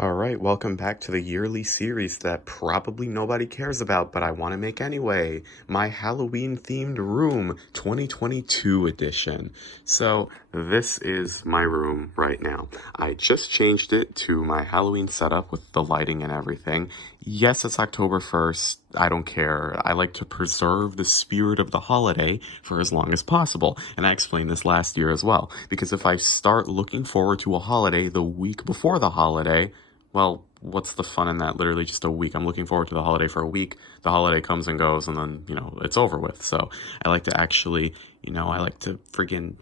All right, welcome back to the yearly series that probably nobody cares about, but I want to make anyway. My Halloween themed room 2022 edition. So, this is my room right now. I just changed it to my Halloween setup with the lighting and everything. Yes, it's October 1st. I don't care. I like to preserve the spirit of the holiday for as long as possible. And I explained this last year as well. Because if I start looking forward to a holiday the week before the holiday, well, what's the fun in that? Literally just a week. I'm looking forward to the holiday for a week. The holiday comes and goes, and then, it's over with. So I like to actually, I like to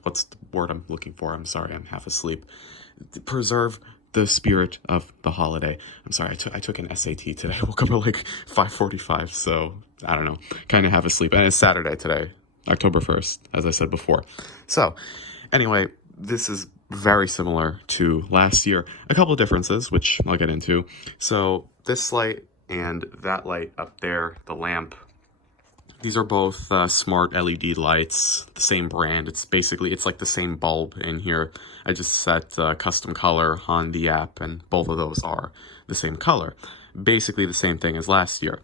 what's the word I'm looking for? I'm sorry, I'm half asleep. Preserve the spirit of the holiday. I'm sorry, I took an SAT today. I woke up at like 5:45, so I don't know, kind of half asleep. And it's Saturday today, October 1st, as I said before. So, anyway, this is very similar to last year. A couple of differences, which I'll get into. So this light and that light up there, the lamp, these are both smart LED lights, the same brand. It's like the same bulb in here. I just set custom color on the app, and both of those are the same color. Basically the same thing as last year.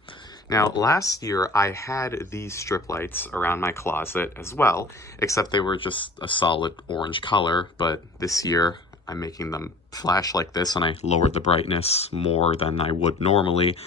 Now, last year I had these strip lights around my closet as well, except they were just a solid orange color, but this year I'm making them flash like this, and I lowered the brightness more than I would normally,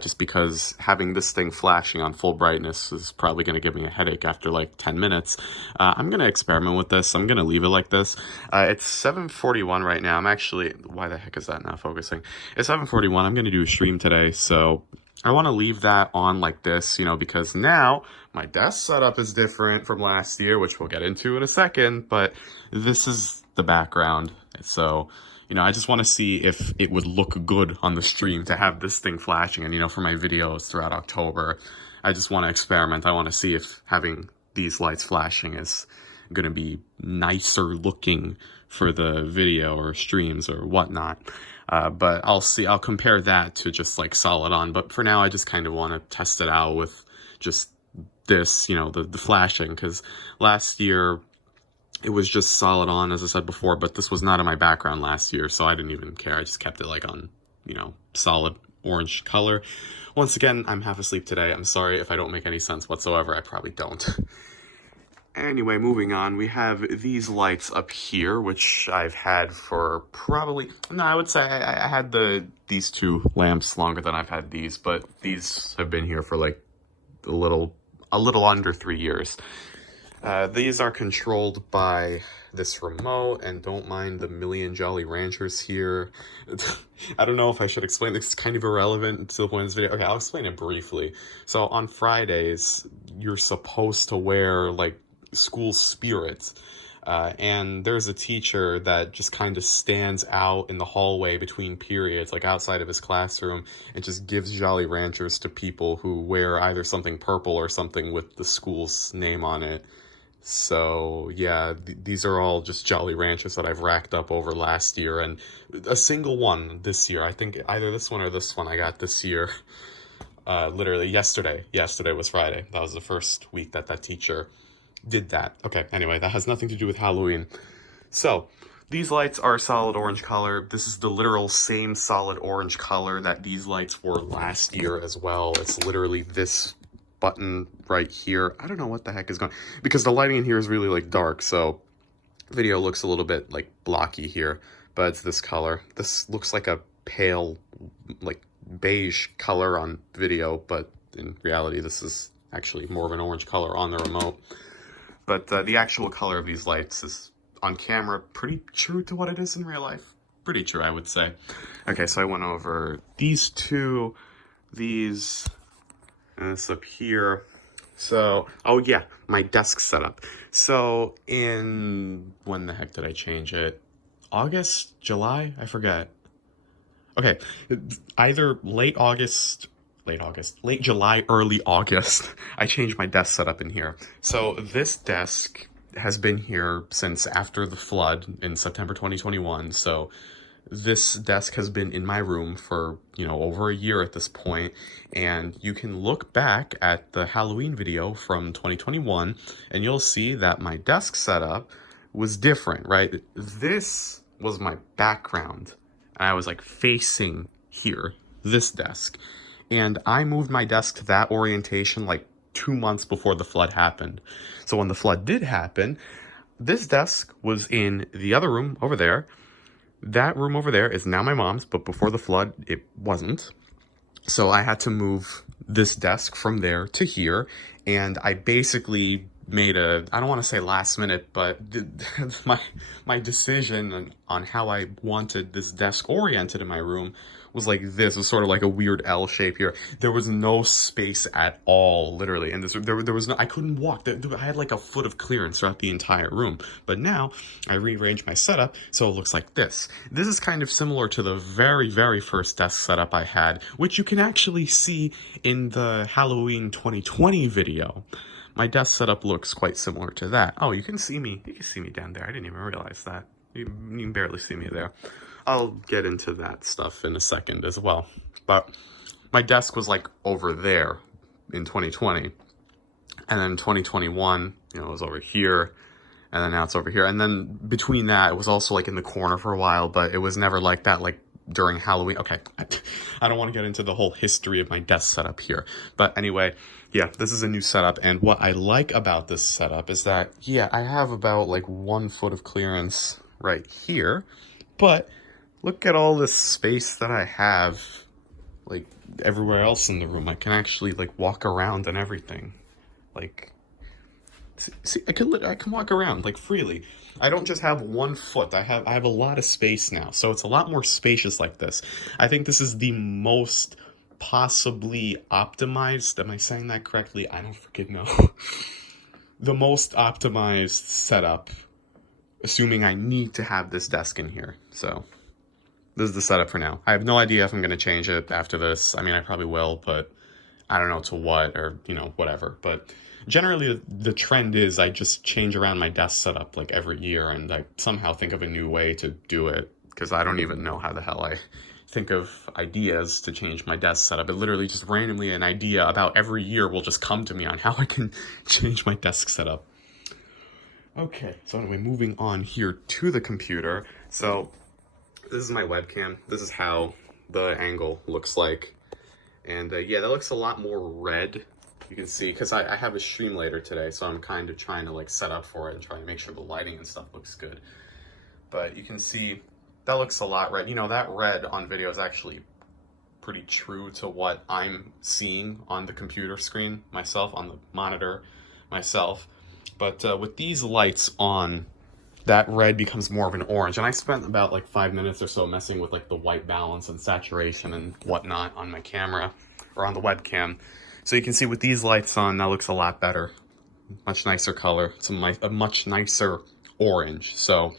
just because having this thing flashing on full brightness is probably going to give me a headache after like 10 minutes. I'm going to experiment with this. I'm going to leave it like this. It's 7:41 right now. Why the heck is that not focusing? It's 7:41. I'm going to do a stream today, so I want to leave that on like this, because now my desk setup is different from last year, which we'll get into in a second, but this is the background. So, I just want to see if it would look good on the stream to have this thing flashing. And, for my videos throughout October, I just want to experiment. I want to see if having these lights flashing is going to be nicer looking for the video or streams or whatnot. But I'll compare that to just like solid on. But for now, I just kind of want to test it out with just this, the flashing, because last year it was just solid on, as I said before, but this was not in my background last year, so I didn't even care. I just kept it like on, solid orange color. Once again, I'm half asleep today. I'm sorry if I don't make any sense whatsoever. I probably don't. Anyway, moving on, we have these lights up here, which I've had for I would say I had these two lamps longer than I've had these, but these have been here for like a little under 3 years. These are controlled by this remote, and don't mind the million Jolly Ranchers here. I don't know if I should explain this. It's kind of irrelevant to the point of this video. Okay, I'll explain it briefly. So on Fridays, you're supposed to wear like school spirits. And there's a teacher that just kind of stands out in the hallway between periods, like outside of his classroom, and just gives Jolly Ranchers to people who wear either something purple or something with the school's name on it. So yeah, these are all just Jolly Ranchers that I've racked up over last year, and a single one this year. I think either this one or this one I got this year. Literally yesterday. Yesterday was Friday. That was the first week that teacher did that. Okay, anyway, that has nothing to do with Halloween. So, these lights are solid orange color. This is the literal same solid orange color that these lights were last year as well. It's literally this button right here. I don't know what the heck is going, because the lighting in here is really like dark, so video looks a little bit like blocky here, but it's this color. This looks like a pale, like beige color on video, but in reality this is actually more of an orange color on the remote. But the actual color of these lights is on camera pretty true to what it is in real life. Pretty true, I would say. Okay, so I went over these two, these, and this up here. So, oh yeah, my desk setup. So when the heck did I change it? August? July? I forget. Okay, either late July, early August, I changed my desk setup in here. So this desk has been here since after the flood in September 2021. So this desk has been in my room for, over a year at this point. And you can look back at the Halloween video from 2021, and you'll see that my desk setup was different, right? This was my background and I was like facing here, this desk. And I moved my desk to that orientation like 2 months before the flood happened. So when the flood did happen, this desk was in the other room over there. That room over there is now my mom's, but before the flood, it wasn't. So I had to move this desk from there to here, and I basically made a, I don't want to say last minute, but my decision on how I wanted this desk oriented in my room was like this. It was sort of like a weird L shape here. There was no space at all, literally. And there was no, I couldn't walk. I had like a foot of clearance throughout the entire room. But now I rearranged my setup so it looks like this. This is kind of similar to the very, very first desk setup I had, which you can actually see in the Halloween 2020 video. My desk setup looks quite similar to that. Oh, you can see me. You can see me down there. I didn't even realize that. You can barely see me there. I'll get into that stuff in a second as well. But my desk was like over there in 2020. And then 2021, it was over here. And then now it's over here. And then between that, it was also like in the corner for a while, but it was never like that, like during Halloween. Okay, I don't want to get into the whole history of my desk setup here. But anyway, yeah, this is a new setup. And what I like about this setup is that, yeah, I have about like 1 foot of clearance right here. But look at all this space that I have, like, everywhere else in the room. I can actually, like, walk around and everything. Like, see, I can walk around, like, freely. I don't just have 1 foot. I have a lot of space now. So it's a lot more spacious like this. I think this is the most possibly optimized, am I saying that correctly? I don't freaking know. The most optimized setup, assuming I need to have this desk in here. So this is the setup for now. I have no idea if I'm going to change it after this. I mean, I probably will, but I don't know to what, or, whatever. But generally, the trend is I just change around my desk setup like every year, and I somehow think of a new way to do it, because I don't even know how the hell I think of ideas to change my desk setup. It literally just randomly, an idea about every year will just come to me on how I can change my desk setup. Okay, so anyway, moving on here to the computer. So this is my webcam. This is how the angle looks like. And yeah, that looks a lot more red. You can see, because I have a stream later today, so I'm kind of trying to like set up for it and try to make sure the lighting and stuff looks good. But you can see that looks a lot red. That red on video is actually pretty true to what I'm seeing on the computer screen myself, on the monitor myself. But with these lights on, that red becomes more of an orange. And I spent about like 5 minutes or so messing with like the white balance and saturation and whatnot on my camera, or on the webcam. So you can see with these lights on, that looks a lot better. Much nicer color. It's a much nicer orange. So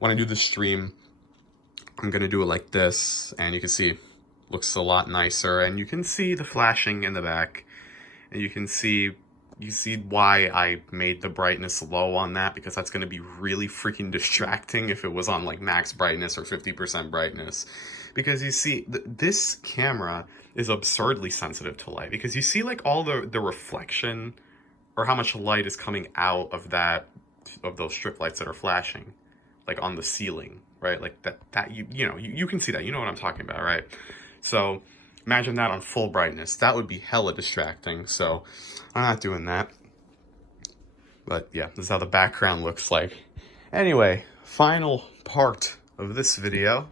when I do the stream, I'm going to do it like this. And you can see, looks a lot nicer. And you can see the flashing in the back. And you see why I made the brightness low on that, because that's going to be really freaking distracting if it was on like max brightness or 50% brightness. Because you see, this camera is absurdly sensitive to light, because you see like all the reflection, or how much light is coming out of those strip lights that are flashing, like on the ceiling, right? Like that you can see that, you know what I'm talking about, right? So imagine that on full brightness. That would be hella distracting, so I'm not doing that. But yeah, this is how the background looks like. Anyway, final part of this video,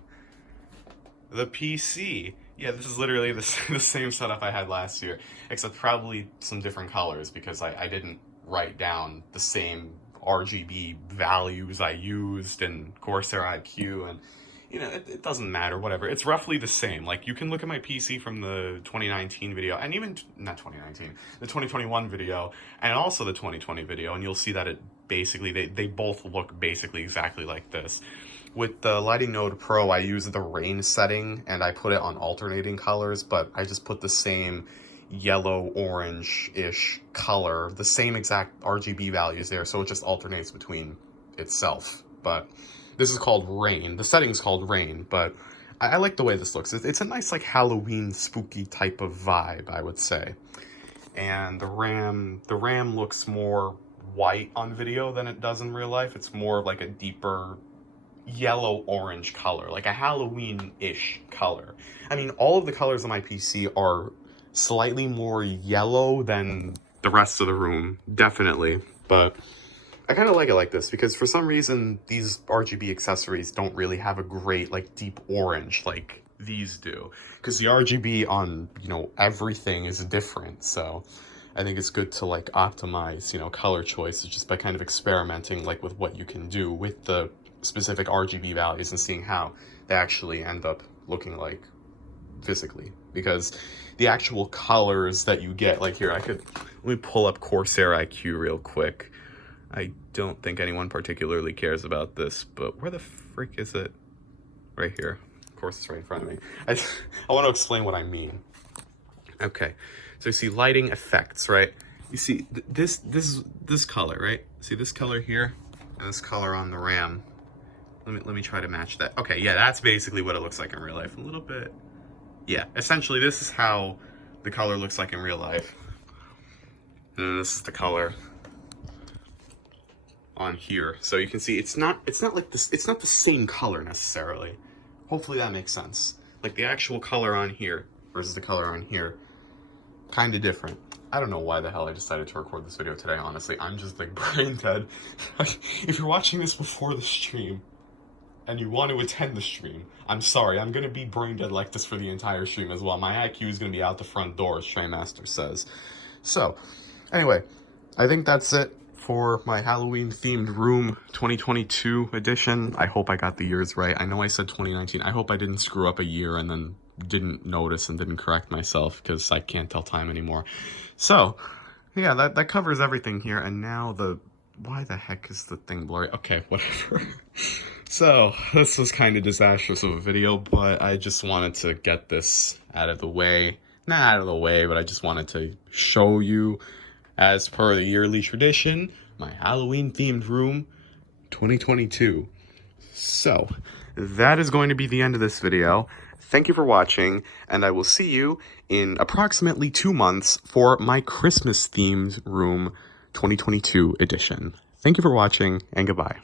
the PC. Yeah, this is literally the same setup I had last year, except probably some different colors, because I didn't write down the same RGB values I used in Corsair IQ, and it doesn't matter, whatever. It's roughly the same. Like, you can look at my PC from the 2019 video, and even, not 2019, the 2021 video, and also the 2020 video, and you'll see that it basically, they both look basically exactly like this. With the Lighting Node Pro, I use the rain setting, and I put it on alternating colors, but I just put the same yellow, orange-ish color, the same exact RGB values there, so it just alternates between itself. But this is called rain. The setting's called rain, but I like the way this looks. It's a nice, like, Halloween spooky type of vibe, I would say. And the RAM looks more white on video than it does in real life. It's more like a deeper yellow orange color, like a Halloween-ish color. I mean, all of the colors on my PC are slightly more yellow than the rest of the room, definitely, but I kind of like it like this because for some reason these RGB accessories don't really have a great like deep orange like these do, because the RGB on, you know, everything is different. So I think it's good to like optimize, you know, color choices just by kind of experimenting like with what you can do with the specific RGB values and seeing how they actually end up looking like physically, because the actual colors that you get, like here, let me pull up Corsair IQ real quick. I don't think anyone particularly cares about this, but where the frick is it? Right here. Of course, it's right in front of me. I want to explain what I mean. Okay, so you see lighting effects, right? You see this color, right? See this color here and this color on the RAM. Let me try to match that. Okay, yeah, that's basically what it looks like in real life. A little bit. Yeah, essentially this is how the color looks like in real life. And then this is the color on here. So you can see it's not like this, it's not the same color necessarily. Hopefully that makes sense. Like the actual color on here versus the color on here, kind of different. I don't know why the hell I decided to record this video today, honestly. I'm just like brain dead. If you're watching this before the stream and you want to attend the stream, I'm sorry, I'm gonna be brain dead like this for the entire stream as well. My IQ is gonna be out the front door, as Trainmaster says. So, anyway, I think that's it for my Halloween themed room 2022 edition. I hope I got the years right. I know I said 2019. I hope I didn't screw up a year and then didn't notice and didn't correct myself, because I can't tell time anymore. So, yeah, that covers everything here. And now why the heck is the thing blurry? Okay, whatever. So, this was kind of disastrous of a video, but I just wanted to get this out of the way. Not out of the way, but I just wanted to show you, as per the yearly tradition, my Halloween themed room 2022. So, that is going to be the end of this video. Thank you for watching, and I will see you in approximately 2 months for my Christmas themed room 2022 edition. Thank you for watching, and goodbye.